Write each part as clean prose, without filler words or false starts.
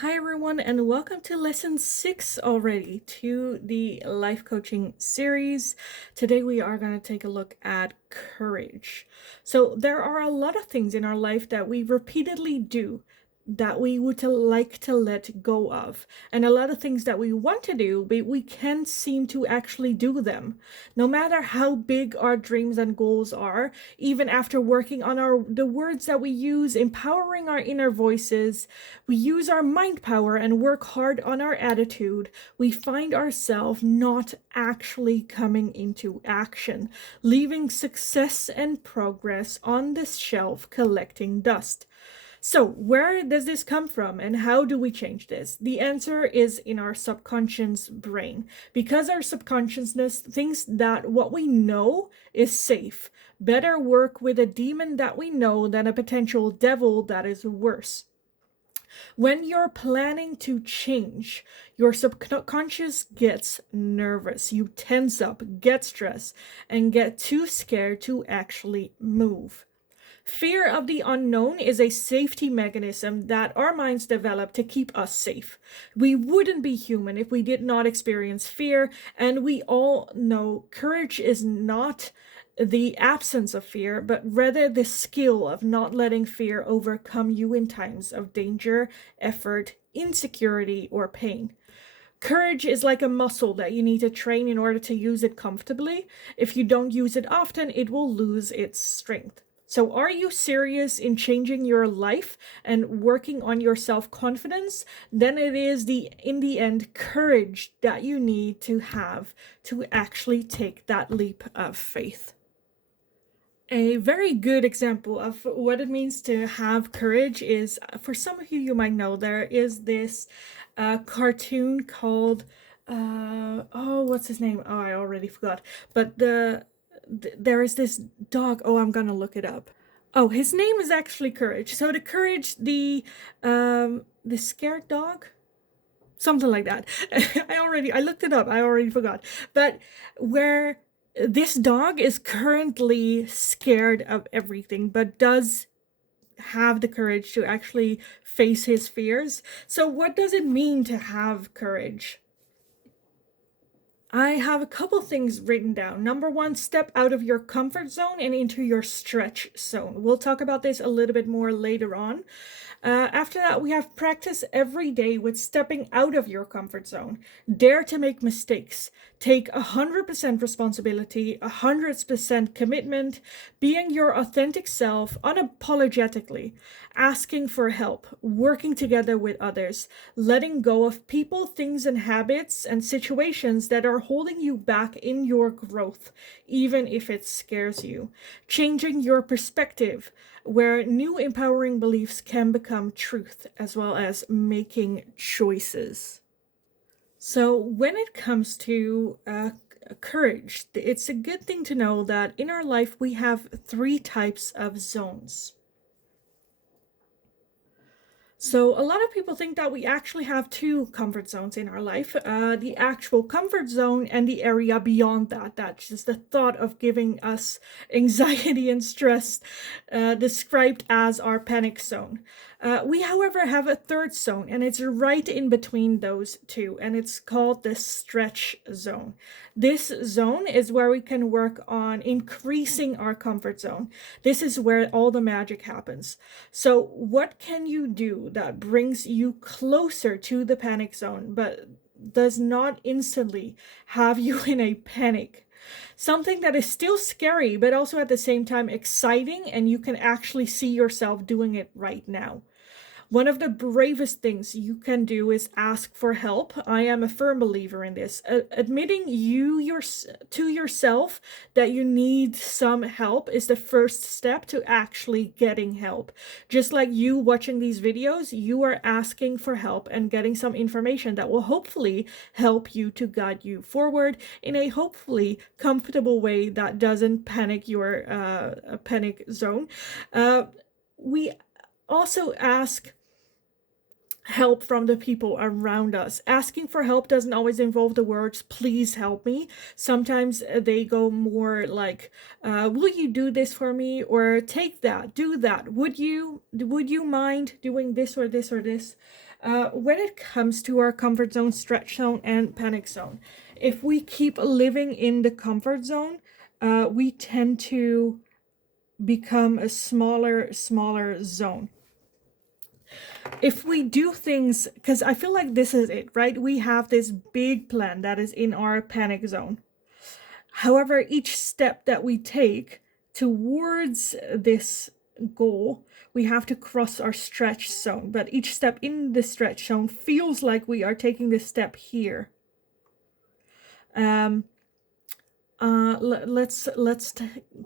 Hi, everyone, and welcome to lesson 6 already to the life coaching series. Today, we are going to take a look at courage. So, there are a lot of things in our life that we repeatedly do that we would like to let go of, and a lot of things that we want to do, but we can't seem to actually do them. No matter how big our dreams and goals are, even after working on the words that we use, empowering our inner voices, we use our mind power and work hard on our attitude, we find ourselves not actually coming into action, leaving success and progress on this shelf collecting dust. So, where does this come from and how do we change this? The answer is in our subconscious brain. Because our subconsciousness thinks that what we know is safe. Better work with a demon that we know than a potential devil that is worse. When you're planning to change, your subconscious gets nervous. You tense up, get stressed, and get too scared to actually move. Fear of the unknown is a safety mechanism that our minds develop to keep us safe. We wouldn't be human if we did not experience fear, and we all know courage is not the absence of fear, but rather the skill of not letting fear overcome you in times of danger, effort, insecurity, or pain. Courage is like a muscle that you need to train in order to use it comfortably. If you don't use it often, it will lose its strength. So, are you serious in changing your life and working on your self confidence? Then it is in the end, courage that you need to have to actually take that leap of faith. A very good example of what it means to have courage is, for some of you, you might know, there is this cartoon called, what's his name? Oh, I already forgot. But there is this dog. Oh, I'm gonna look it up. Oh, his name is actually Courage. So the Courage, the scared dog, something like that. I looked it up. I already forgot. But where this dog is currently scared of everything, but does have the courage to actually face his fears. So, what does it mean to have courage? I have a couple things written down. Number one, step out of your comfort zone and into your stretch zone. We'll talk about this a little bit more later on. After that, we have practice every day with stepping out of your comfort zone. Dare to make mistakes. Take 100% responsibility, 100% commitment, being your authentic self unapologetically, asking for help, working together with others, letting go of people, things, and habits and situations that are holding you back in your growth, even if it scares you. Changing your perspective, where new empowering beliefs can become truth, as well as making choices. So, when it comes to courage, it's a good thing to know that in our life we have three types of zones. So, a lot of people think that we actually have two comfort zones in our life, the actual comfort zone and the area beyond that. That's just the thought of giving us anxiety and stress, described as our panic zone. We, however, have a third zone, and it's right in between those two, and it's called the stretch zone. This zone is where we can work on increasing our comfort zone. This is where all the magic happens. So, what can you do that brings you closer to the panic zone, but does not instantly have you in a panic? Something that is still scary, but also at the same time exciting, and you can actually see yourself doing it right now. One of the bravest things you can do is ask for help. I am a firm believer in this. Admitting to yourself that you need some help is the first step to actually getting help. Just like you watching these videos, you are asking for help and getting some information that will hopefully help you to guide you forward in a hopefully comfortable way that doesn't panic your panic zone. We also ask help from the people around us. Asking for help doesn't always involve the words, please help me. Sometimes they go more like, will you do this for me? Or take that, do that. Would you mind doing this or this or this? When it comes to our comfort zone, stretch zone, and panic zone, if we keep living in the comfort zone, we tend to become a smaller zone. If we do things, because I feel like this is it, right? We have this big plan that is in our panic zone. However, each step that we take towards this goal, we have to cross our stretch zone. But each step in the stretch zone feels like we are taking this step here. Let's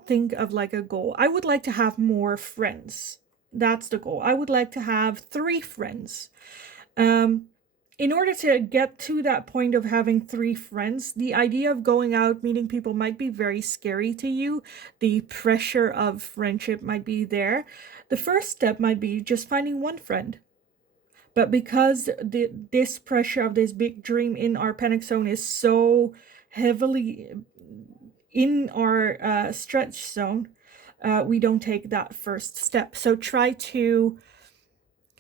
think of like a goal. I would like to have more friends. That's the goal. I would like to have 3 friends. In order to get to that point of having 3 friends, the idea of going out, meeting people might be very scary to you. The pressure of friendship might be there. The first step might be just finding 1 friend. But because this pressure of this big dream in our panic zone is so heavily in our stretch zone, we don't take that first step. So try to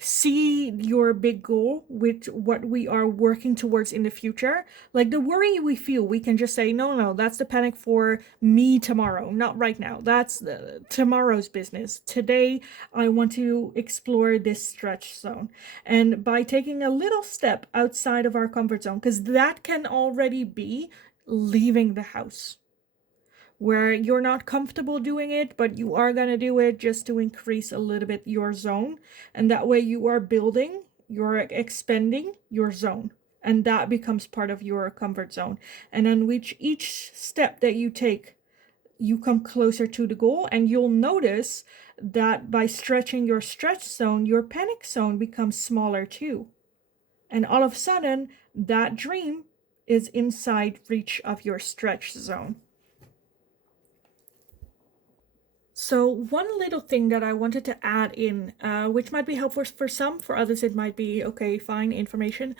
see your big goal with what we are working towards in the future. Like the worry we feel, we can just say, no, that's the panic for me tomorrow, not right now. That's tomorrow's business. Today, I want to explore this stretch zone. And by taking a little step outside of our comfort zone, because that can already be leaving the house, where you're not comfortable doing it, but you are going to do it just to increase a little bit your zone. And that way you are building, you're expanding your zone. And that becomes part of your comfort zone. And then with each step that you take, you come closer to the goal. And you'll notice that by stretching your stretch zone, your panic zone becomes smaller too. And all of a sudden, that dream is inside reach of your stretch zone. So one little thing that I wanted to add in, which might be helpful for some, for others it might be, okay, fine information,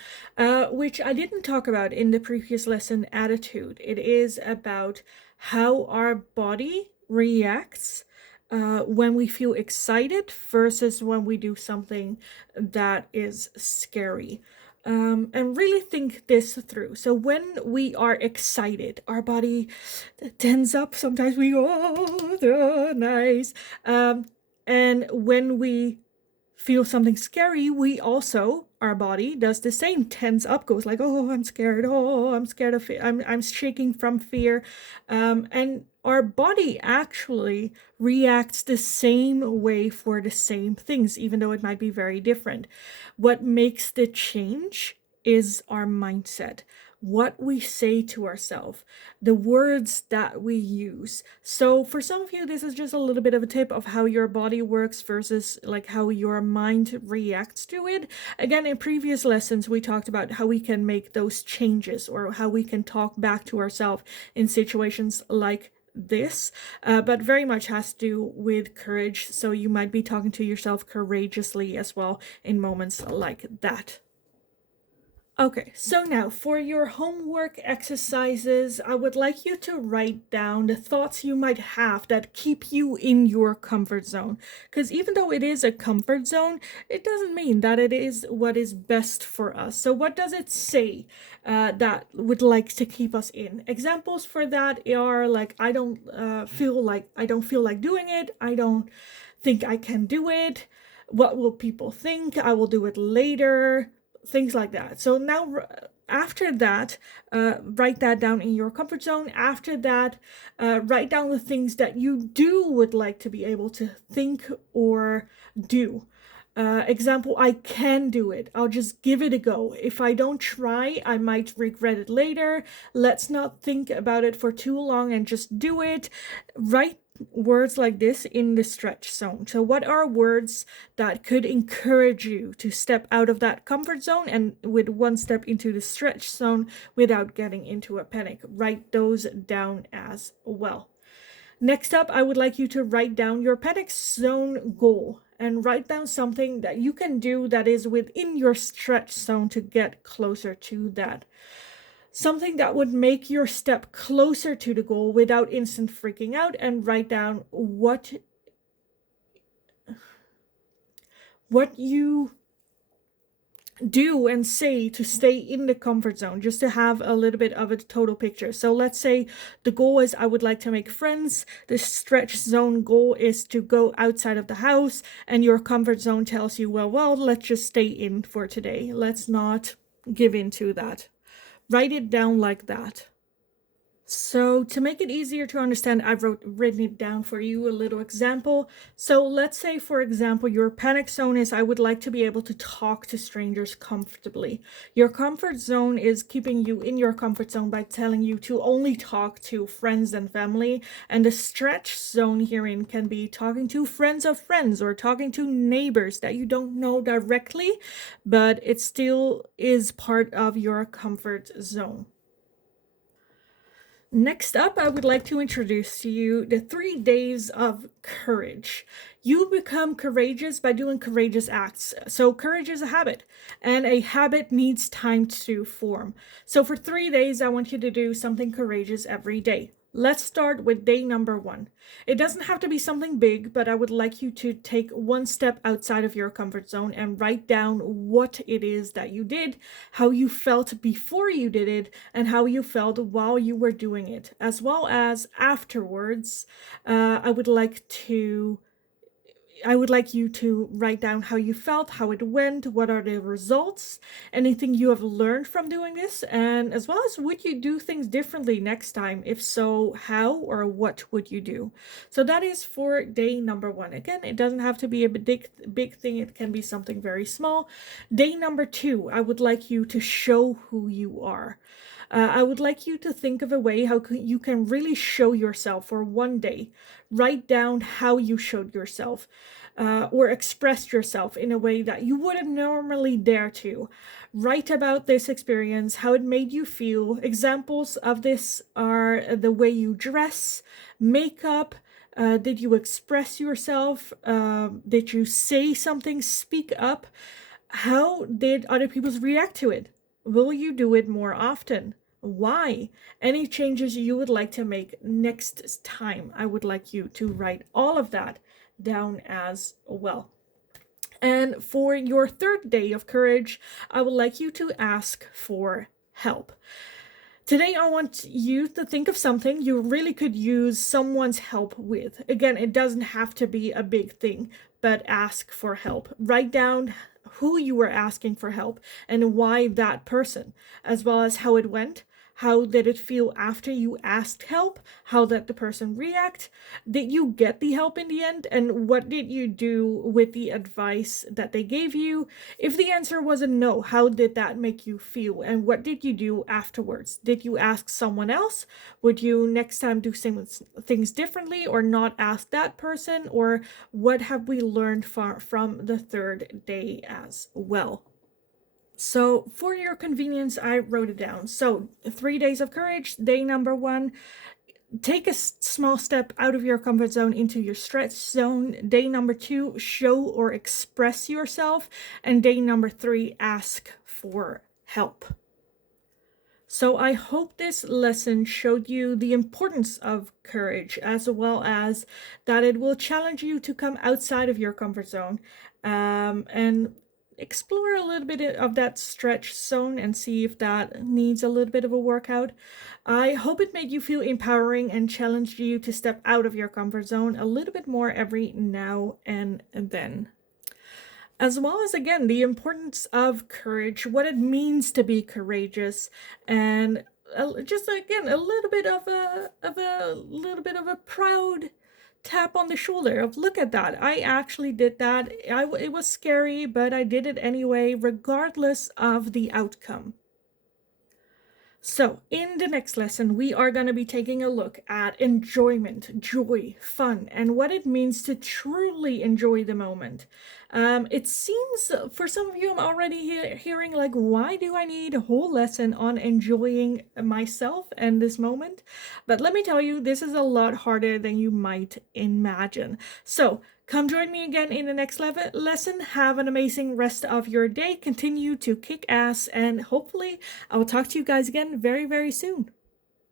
which I didn't talk about in the previous lesson, attitude. It is about how our body reacts when we feel excited versus when we do something that is scary. And really think this through. So when we are excited, our body tense up. Sometimes we go, oh, nice. And when we feel something scary, we also, our body does the same, tense up, goes like, oh, I'm scared. Oh, I'm scared of it. I'm shaking from fear. And our body actually reacts the same way for the same things, even though it might be very different. What makes the change is our mindset, what we say to ourselves, the words that we use. So for some of you, this is just a little bit of a tip of how your body works versus like how your mind reacts to it. Again, in previous lessons, we talked about how we can make those changes or how we can talk back to ourselves in situations like this, but very much has to do with courage. So you might be talking to yourself courageously as well in moments like that. Okay, so now for your homework exercises, I would like you to write down the thoughts you might have that keep you in your comfort zone. Because even though it is a comfort zone, it doesn't mean that it is what is best for us. So what does it say that would like to keep us in? Examples for that are like, I don't feel like doing it. I don't think I can do it. What will people think? I will do it later. Things like that. So now after that, write that down in your comfort zone. After that, write down the things that you would like to be able to think or do. Example, I can do it. I'll just give it a go. If I don't try, I might regret it later. Let's not think about it for too long and just do it. Write words like this in the stretch zone. So what are words that could encourage you to step out of that comfort zone and with one step into the stretch zone without getting into a panic? Write those down as well. Next up, I would like you to write down your panic zone goal and write down something that you can do that is within your stretch zone to get closer to that. Something that would make your step closer to the goal without instant freaking out, and write down what you do and say to stay in the comfort zone, just to have a little bit of a total picture. So let's say the goal is I would like to make friends. The stretch zone goal is to go outside of the house, and your comfort zone tells you, well, let's just stay in for today. Let's not give in to that. Write it down like that. So to make it easier to understand, I've written it down for you, a little example. So let's say, for example, your panic zone is I would like to be able to talk to strangers comfortably. Your comfort zone is keeping you in your comfort zone by telling you to only talk to friends and family. And the stretch zone herein can be talking to friends of friends or talking to neighbors that you don't know directly, but it still is part of your comfort zone. Next up, I would like to introduce to you the 3 days of courage. You become courageous by doing courageous acts. So courage is a habit, and a habit needs time to form. So for 3 days, I want you to do something courageous every day. Let's start with day number 1. It doesn't have to be something big, but I would like you to take one step outside of your comfort zone and write down what it is that you did, how you felt before you did it, and how you felt while you were doing it, as well as afterwards. I would like you to write down how you felt, how it went, what are the results, anything you have learned from doing this, and as well as would you do things differently next time? If so, how or what would you do? So that is for day number 1. Again, it doesn't have to be a big thing. It can be something very small. Day number 2, I would like you to show who you are. I would like you to think of a way how you can really show yourself for one day. Write down how you showed yourself or expressed yourself in a way that you wouldn't normally dare to. Write about this experience, how it made you feel. Examples of this are the way you dress, makeup. Did you express yourself? Did you say something, speak up? How did other people react to it? Will you do it more often? Why? Any changes you would like to make next time? I would like you to write all of that down as well. And for your 3rd day of courage, I would like you to ask for help. Today, I want you to think of something you really could use someone's help with. Again, it doesn't have to be a big thing, but ask for help. Write down who you were asking for help and why that person, as well as how it went. How did it feel after you asked help? How did the person react? Did you get the help in the end? And what did you do with the advice that they gave you? If the answer was a no, how did that make you feel? And what did you do afterwards? Did you ask someone else? Would you next time do things differently or not ask that person? Or what have we learned from the 3rd day as well? So for your convenience, I wrote it down. So 3 days of courage, day number 1, take a small step out of your comfort zone into your stretch zone. Day number 2, show or express yourself. And day number 3, ask for help. So I hope this lesson showed you the importance of courage, as well as that it will challenge you to come outside of your comfort zone and explore a little bit of that stretch zone and see if that needs a little bit of a workout. I hope it made you feel empowering and challenged you to step out of your comfort zone a little bit more every now and then. As well as, again, the importance of courage, what it means to be courageous, and just again a little bit of a proud tap on the shoulder of, look at that, I actually did that. It was scary, but I did it anyway, regardless of the outcome. So, in the next lesson, we are going to be taking a look at enjoyment, joy, fun, and what it means to truly enjoy the moment. It seems for some of you, I'm already hearing like, why do I need a whole lesson on enjoying myself and this moment? But let me tell you, this is a lot harder than you might imagine. So, come join me again in the next lesson. Have an amazing rest of your day. Continue to kick ass, and hopefully I will talk to you guys again very, very soon.